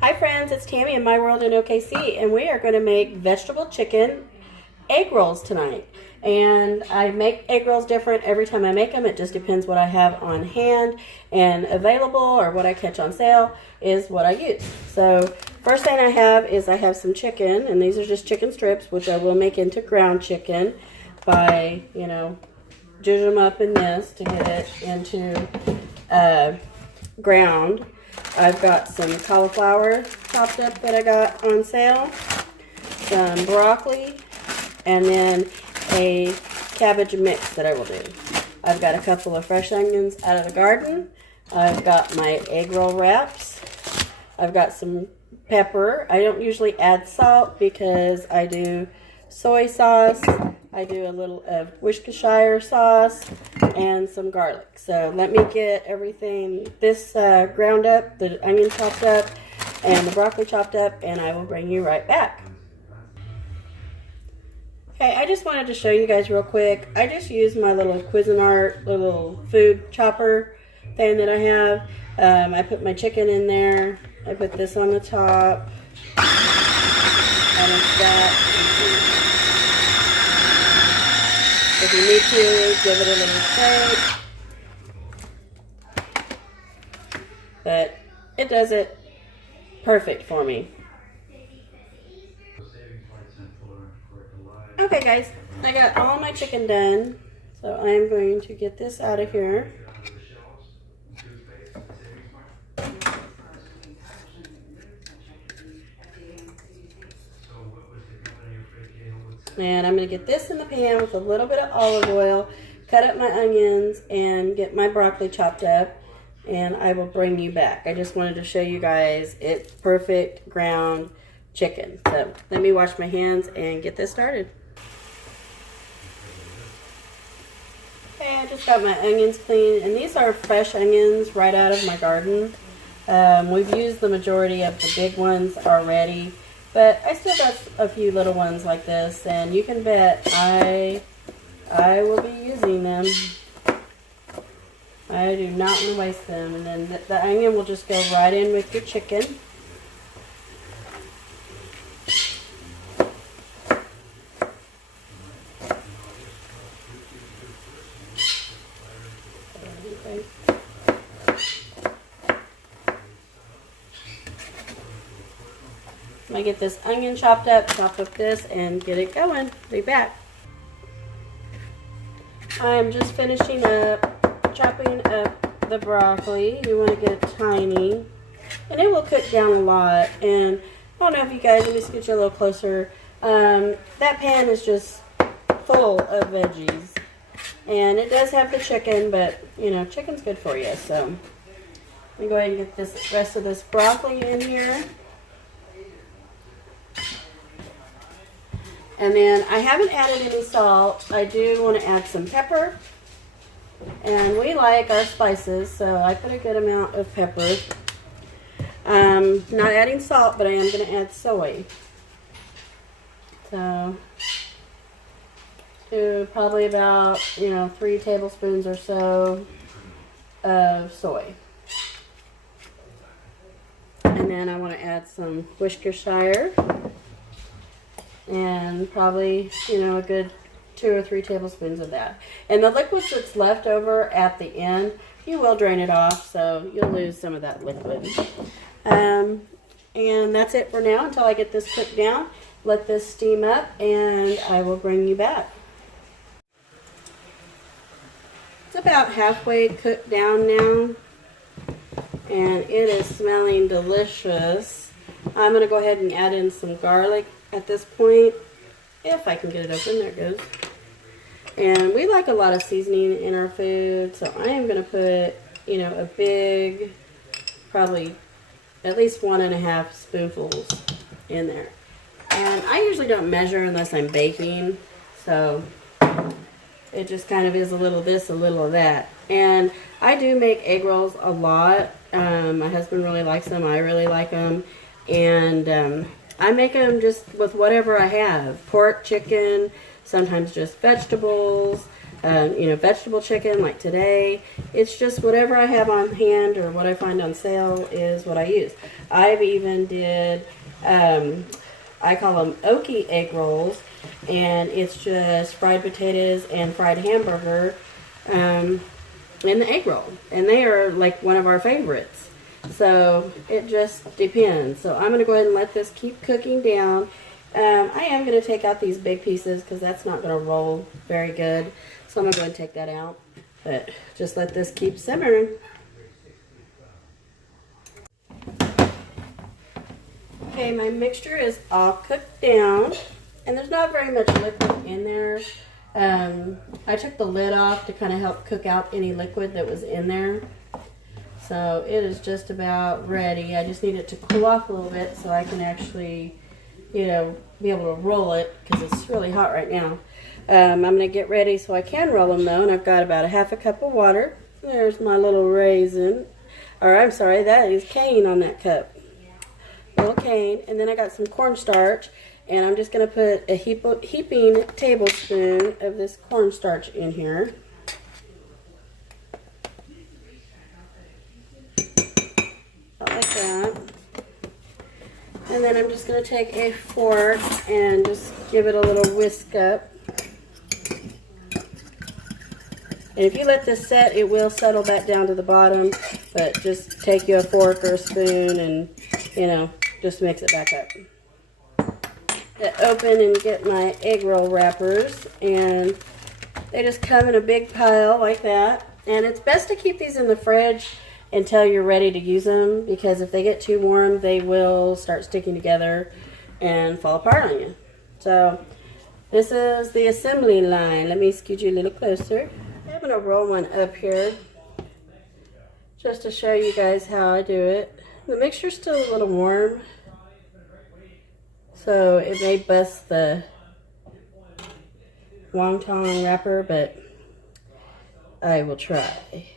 Hi friends, it's Tammy in My World in OKC, and we are going to make vegetable chicken egg rolls tonight. And I make egg rolls different every time I make them. It just depends what I have on hand and available, or what I catch on sale is what I use. So first thing I have some chicken, and these are just chicken strips, which I will make into ground chicken by, zhuzh them up in this to get it into ground. I've got some cauliflower chopped up that I got on sale, some broccoli, and then a cabbage mix that I will do. I've got a couple of fresh onions out of the garden. I've got my egg roll wraps. I've got some pepper. I don't usually add salt because I do soy sauce. I do a little of Worcestershire sauce and some garlic. So let me get everything, this ground up, the onion chopped up, and the broccoli chopped up, and I will bring you right back. Okay, I just wanted to show you guys real quick. I just used my little Cuisinart little food chopper thing that I have. I put my chicken in there. I put this on the top. And it's that. If you need to, give it a little shake. But it does it perfect for me. Okay guys, I got all my chicken done. So I'm going to get this out of here. And I'm going to get this in the pan with a little bit of olive oil, cut up my onions, and get my broccoli chopped up, and I will bring you back. I just wanted to show you guys it's perfect ground chicken. So let me wash my hands and get this started. Okay, I just got my onions clean, and these are fresh onions right out of my garden. We've used the majority of the big ones already, but I still got a few little ones like this, and you can bet I will be using them. I do not want to waste them. And then the onion will just go right in with your chicken. Okay. I get this onion chopped up, chop up this, and get it going. Be back. I'm just finishing up chopping up the broccoli. You want to get it tiny, and it will cook down a lot. And I don't know if you guys, let me scoot you a little closer. That pan is just full of veggies, and it does have the chicken, but chicken's good for you. So let me go ahead and get this rest of this broccoli in here. And then I haven't added any salt. I do want to add some pepper. And we like our spices, so I put a good amount of pepper. Not adding salt, but I am going to add soy. So, to probably about, 3 tablespoons or so of soy. And then I want to add some Worcestershire. And probably, a good 2 or 3 tablespoons of that. And the liquids that's left over at the end, you will drain it off, so you'll lose some of that liquid. And that's it for now until I get this cooked down. Let this steam up, and I will bring you back. It's about halfway cooked down now, and it is smelling delicious. I'm going to go ahead and add in some garlic at this point, if I can get it open. There it goes. And we like a lot of seasoning in our food, so I am going to put, a big, probably at least 1.5 spoonfuls in there. And I usually don't measure unless I'm baking, so it just kind of is a little this, a little of that. And I do make egg rolls a lot. My husband really likes them. I really like them. And I make them just with whatever I have. Pork, chicken, sometimes just vegetables. you know, vegetable chicken like today. It's just whatever I have on hand or what I find on sale is what I use. I've even did, I call them Okie egg rolls, and it's just fried potatoes and fried hamburger in the egg roll. And they are like one of our favorites. So it just depends. So I'm going to go ahead and let this keep cooking down. I am going to take out these big pieces because that's not going to roll very good. So I'm going to go ahead and take that out. But just let this keep simmering. Okay, my mixture is all cooked down. And there's not very much liquid in there. I took the lid off to kind of help cook out any liquid that was in there. So it is just about ready. I just need it to cool off a little bit so I can actually, you know, be able to roll it because it's really hot right now. I'm going to get ready so I can roll them though, and I've got about a half a cup of water. There's my little raisin, or I'm sorry, that is cane on that cup. Little cane, and then I got some cornstarch, and I'm just going to put a heaping tablespoon of this cornstarch in here. Like that. And then I'm just going to take a fork and just give it a little whisk up. And if you let this set, it will settle back down to the bottom, but just take you a fork or a spoon and, you know, just mix it back up. Open and get my egg roll wrappers, and they just come in a big pile like that. And it's best to keep these in the fridge until you're ready to use them, because if they get too warm, they will start sticking together and fall apart on you. So this is the assembly line. Let me scoot you a little closer. I'm going to roll one up here just to show you guys how I do it. The mixture's still a little warm, so it may bust the wonton wrapper, but I will try.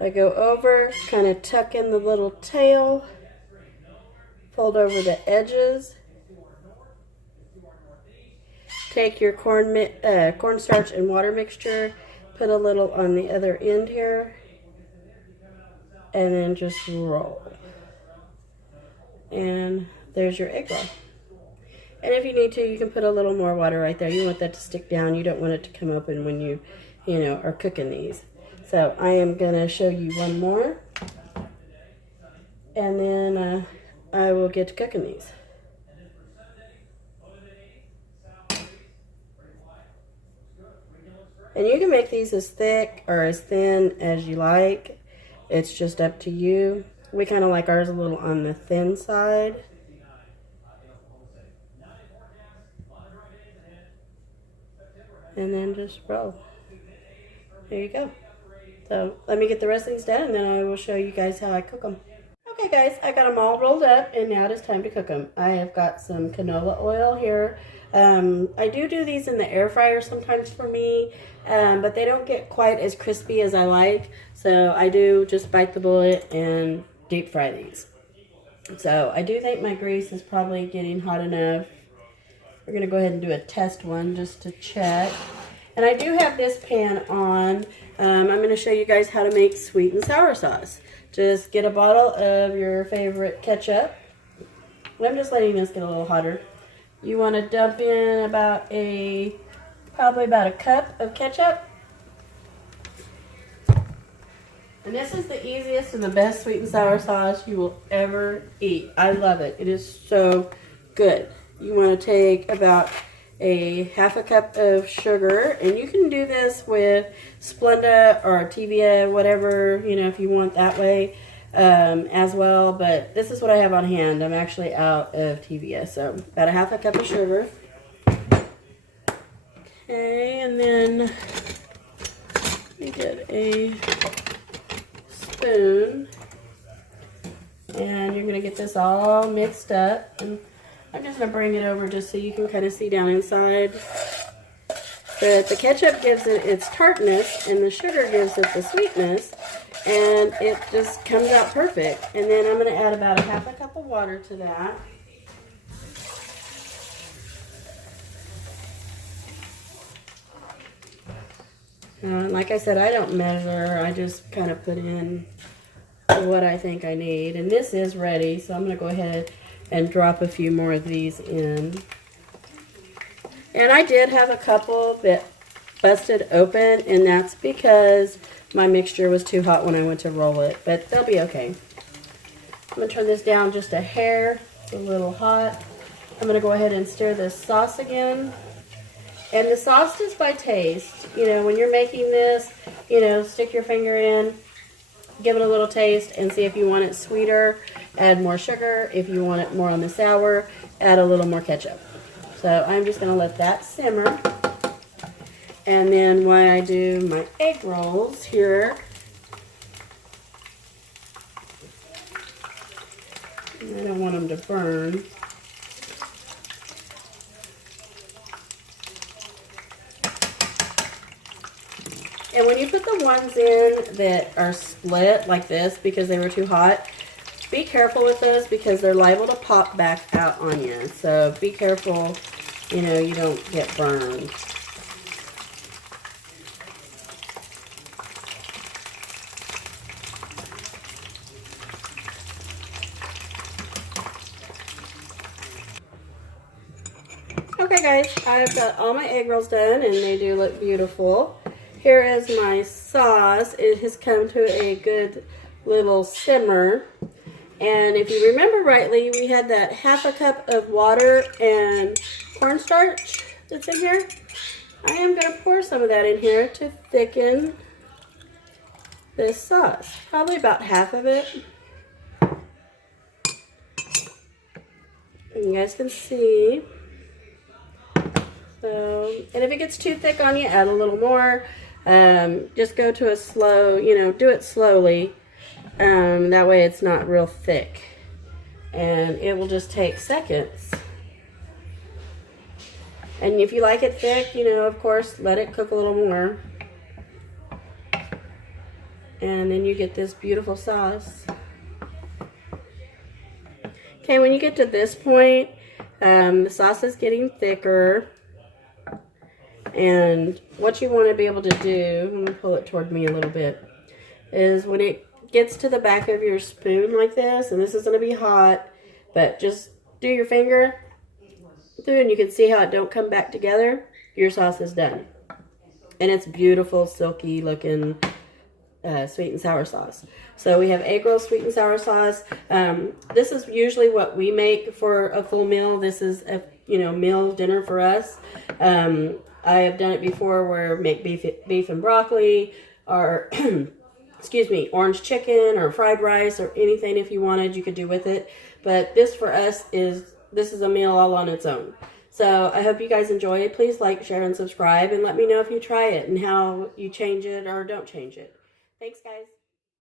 I go over, kind of tuck in the little tail, fold over the edges, take your cornstarch and water mixture, put a little on the other end here, and then just roll. And there's your egg roll. And if you need to, you can put a little more water right there. You want that to stick down. You don't want it to come open when you know, are cooking these. So I am going to show you one more, and then I will get to cooking these. And you can make these as thick or as thin as you like. It's just up to you. We kind of like ours a little on the thin side. And then just roll. There you go. So let me get the rest of these done, and then I will show you guys how I cook them. Okay guys, I got them all rolled up, and now it is time to cook them. I have got some canola oil here. I do these in the air fryer sometimes for me, but they don't get quite as crispy as I like. So I do just bite the bullet and deep fry these. So I do think my grease is probably getting hot enough. We're going to go ahead and do a test one just to check. And I do have this pan on. I'm going to show you guys how to make sweet and sour sauce. Just get a bottle of your favorite ketchup. I'm just letting this get a little hotter. You want to dump in probably about a cup of ketchup. And this is the easiest and the best sweet and sour sauce you will ever eat. I love it. It is so good. You want to take about a half a cup of sugar, and you can do this with Splenda or Tevia, whatever, you know, if you want that way as well. But this is what I have on hand. I'm actually out of Tevia, so about a half a cup of sugar. Okay, and then we get a spoon, and you're going to get this all mixed up. And I'm just going to bring it over just so you can kind of see down inside. But the ketchup gives it its tartness, and the sugar gives it the sweetness, and it just comes out perfect. And then I'm going to add about a half a cup of water to that. Like I said, I don't measure. I just kind of put in what I think I need. And this is ready, so I'm going to go ahead and drop a few more of these in. And I did have a couple that busted open, and that's because my mixture was too hot when I went to roll it. But they'll be okay. I'm going to turn this down just a hair. It's a little hot. I'm going to go ahead and stir this sauce again. And the sauce is by taste. You know, when you're making this, you know, stick your finger in, give it a little taste, and see if you want it sweeter, add more sugar. If you want it more on the sour, add a little more ketchup. So I'm just going to let that simmer. And then while I do my egg rolls here, I don't want them to burn. And when you put the ones in that are split like this because they were too hot, be careful with those because they're liable to pop back out on you. So be careful, you know, you don't get burned. Okay guys, I've got all my egg rolls done and they do look beautiful. Here is my sauce. It has come to a good little simmer. And if you remember rightly, we had that half a cup of water and cornstarch that's in here. I am going to pour some of that in here to thicken this sauce. Probably about half of it. And you guys can see. So, and if it gets too thick on you, add a little more. Just go to a slow, you know, do it slowly. That way it's not real thick. And it will just take seconds. And if you like it thick, you know, of course, let it cook a little more. And then you get this beautiful sauce. Okay, when you get to this point, the sauce is getting thicker. And what you want to be able to do, I'm going to pull it toward me a little bit, is when it gets to the back of your spoon like this, and this is going to be hot, but just do your finger through and you can see how it don't come back together. Your sauce is done. And it's beautiful, silky looking sweet and sour sauce. So we have egg roll sweet and sour sauce. This is usually what we make for a full meal. This is a meal dinner for us. I have done it before where make beef and broccoli, or excuse me, orange chicken or fried rice or anything if you wanted you could do with it. But this for us is a meal all on its own. So I hope you guys enjoy it. Please like, share, and subscribe, and let me know if you try it and how you change it or don't change it. Thanks, guys.